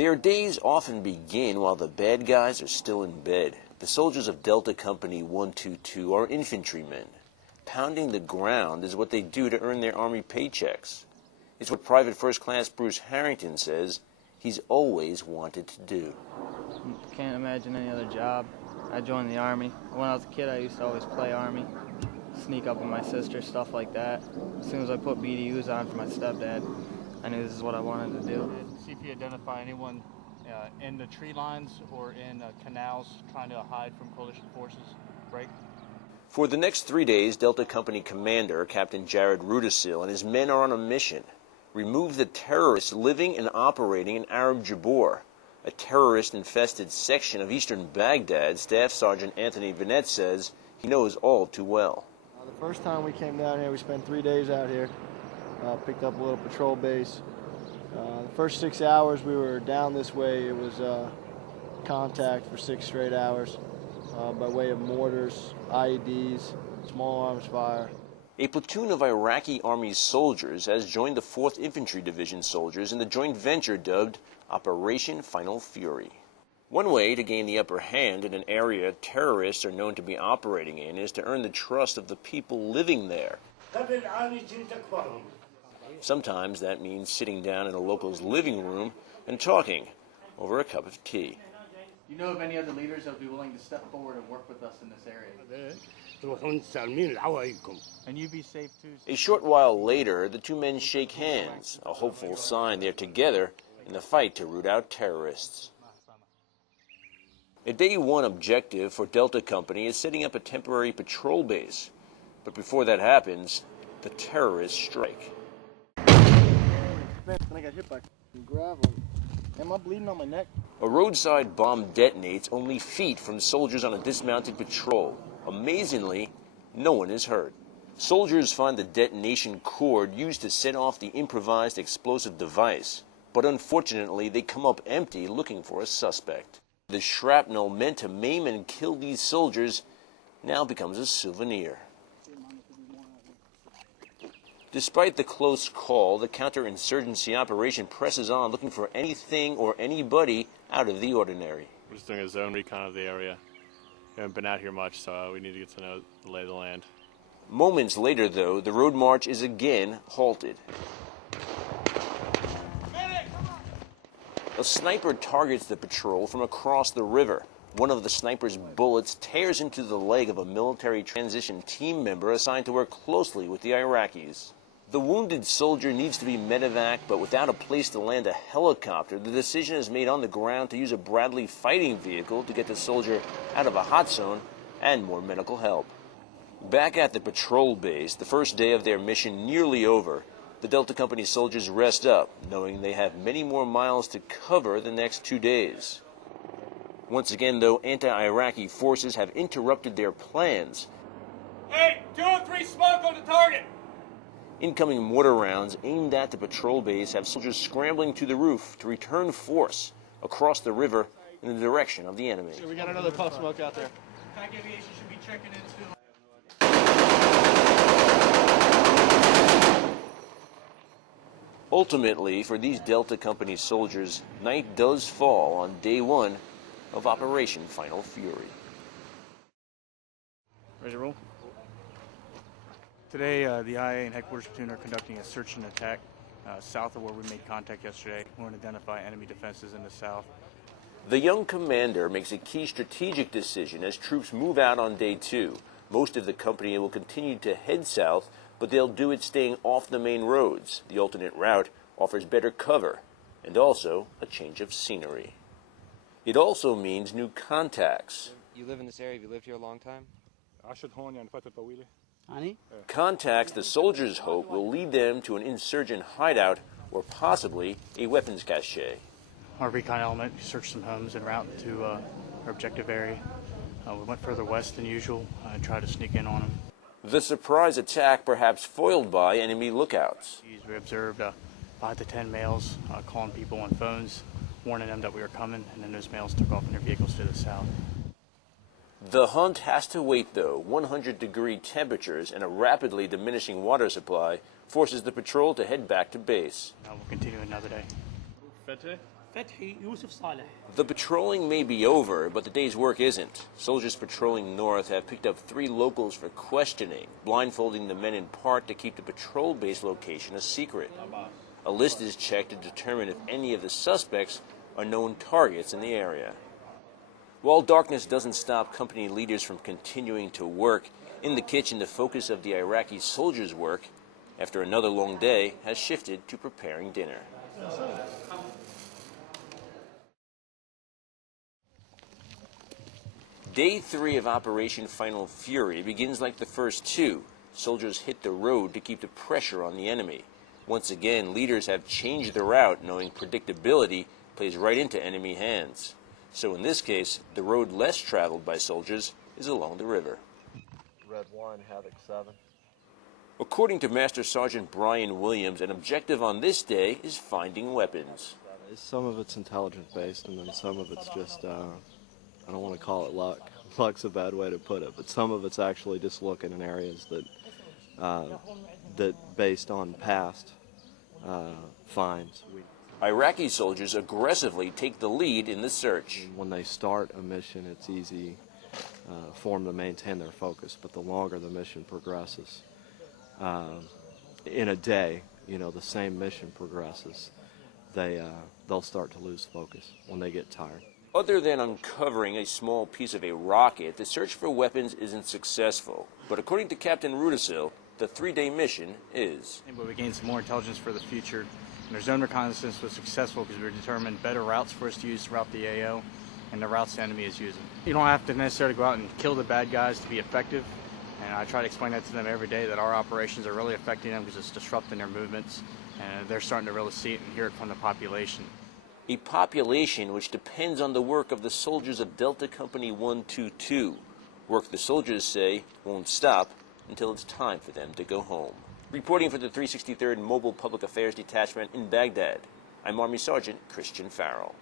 Their days often begin while the bad guys are still in bed. The soldiers of Delta Company 122 are infantrymen. Pounding the ground is what they do to earn their Army paychecks. It's what Private First Class Bruce Harrington says he's always wanted to do. Can't imagine any other job. I joined the Army. When I was a kid, I used to always play Army, sneak up on my sister, stuff like that. As soon as I put BDUs on for my stepdad, I knew this is what I wanted to do. See if you identify anyone in the tree lines or in canals trying to hide from coalition forces. Break. For the next 3 days, Delta Company Commander Captain Jared Rudisil and his men are on a mission. Remove the terrorists living and operating in Arab Jabor, a terrorist-infested section of eastern Baghdad. Staff Sergeant Anthony Vanette says he knows all too well. The first time we came down here, we spent 3 days out here, picked up a little patrol base. The first 6 hours we were down this way, it was contact for 6 straight hours by way of mortars, IEDs, small arms fire. A platoon of Iraqi Army soldiers has joined the 4th Infantry Division soldiers in the joint venture dubbed Operation Final Fury. One way to gain the upper hand in an area terrorists are known to be operating in is to earn the trust of the people living there. Sometimes that means sitting down in a local's living room and talking over a cup of tea. You know of any other leaders that would be willing to step forward and work with us in this area? And you be safe too. A short while later, the two men shake hands, a hopeful sign they're together in the fight to root out terrorists. A day one objective for Delta Company is setting up a temporary patrol base. But before that happens, the terrorists strike. I got hit by gravel. Am I bleeding on my neck? A roadside bomb detonates only feet from soldiers on a dismounted patrol. Amazingly, no one is hurt. Soldiers find the detonation cord used to set off the improvised explosive device, but unfortunately they come up empty looking for a suspect. The shrapnel meant to maim and kill these soldiers now becomes a souvenir. Despite the close call, the counterinsurgency operation presses on, looking for anything or anybody out of the ordinary. We're just doing a zone recon of the area. We haven't been out here much, so we need to get to know the lay of the land. Moments later, though, the road march is again halted. A sniper targets the patrol from across the river. One of the sniper's bullets tears into the leg of a military transition team member assigned to work closely with the Iraqis. The wounded soldier needs to be medevaced, but without a place to land a helicopter, the decision is made on the ground to use a Bradley fighting vehicle to get the soldier out of a hot zone and more medical help. Back at the patrol base, the first day of their mission nearly over, the Delta Company soldiers rest up, knowing they have many more miles to cover the next 2 days. Once again, though, anti-Iraqi forces have interrupted their plans. Hey, 203 smoke on the target! Incoming mortar rounds aimed at the patrol base have soldiers scrambling to the roof to return force across the river in the direction of the enemy. We got another puff smoke out there. Attack aviation should be checking into. Ultimately, for these Delta Company soldiers, night does fall on day one of Operation Final Fury. Ready to roll? Today, the IA and headquarters platoon are conducting a search and attack south of where we made contact yesterday. We want to identify enemy defenses in the south. The young commander makes a key strategic decision as troops move out on day two. Most of the company will continue to head south, but they'll do it staying off the main roads. The alternate route offers better cover and also a change of scenery. It also means new contacts. You live in this area? Have you lived here a long time? Contacts the soldiers hope will lead them to an insurgent hideout or possibly a weapons cache. Our recon element searched some homes en route to our objective area. We went further west than usual and tried to sneak in on them. The surprise attack perhaps foiled by enemy lookouts. We observed 5 to 10 males calling people on phones, warning them that we were coming, and then those males took off in their vehicles to the south. The hunt has to wait, though. 100-degree temperatures and a rapidly diminishing water supply forces the patrol to head back to base. We'll continue another day. Fed today? فتحي يوسف صالح. The patrolling may be over, but the day's work isn't. Soldiers patrolling north have picked up 3 locals for questioning, blindfolding the men in part to keep the patrol base location a secret. A list is checked to determine if any of the suspects are known targets in the area. While darkness doesn't stop company leaders from continuing to work, in the kitchen the focus of the Iraqi soldiers' work, after another long day, has shifted to preparing dinner. Day 3 of Operation Final Fury begins like the first 2. Soldiers hit the road to keep the pressure on the enemy. Once again, leaders have changed the route, knowing predictability plays right into enemy hands. So in this case, the road less traveled by soldiers is along the river. Red 1, Havoc 7. According to Master Sergeant Brian Williams, an objective on this day is finding weapons. Some of it's intelligence-based, and then some of it's just, I don't want to call it luck. Luck's a bad way to put it, but some of it's actually just looking in areas that based on past finds. Iraqi soldiers aggressively take the lead in the search. When they start a mission, it's easy for them to maintain their focus, but the longer the mission progresses, in a day, the same mission progresses, they'll start to lose focus when they get tired. Other than uncovering a small piece of a rocket, the search for weapons isn't successful. But according to Captain Rudisil, the 3-day mission is. But we gained some more intelligence for the future. And our zone reconnaissance was successful because we determined better routes for us to use throughout the AO and the routes the enemy is using. You don't have to necessarily go out and kill the bad guys to be effective. And I try to explain that to them every day, that our operations are really affecting them because it's disrupting their movements. And they're starting to really see it and hear it from the population. A population which depends on the work of the soldiers of Delta Company 122. Work the soldiers say won't stop until it's time for them to go home. Reporting for the 363rd Mobile Public Affairs Detachment in Baghdad, I'm Army Sergeant Christian Farrell.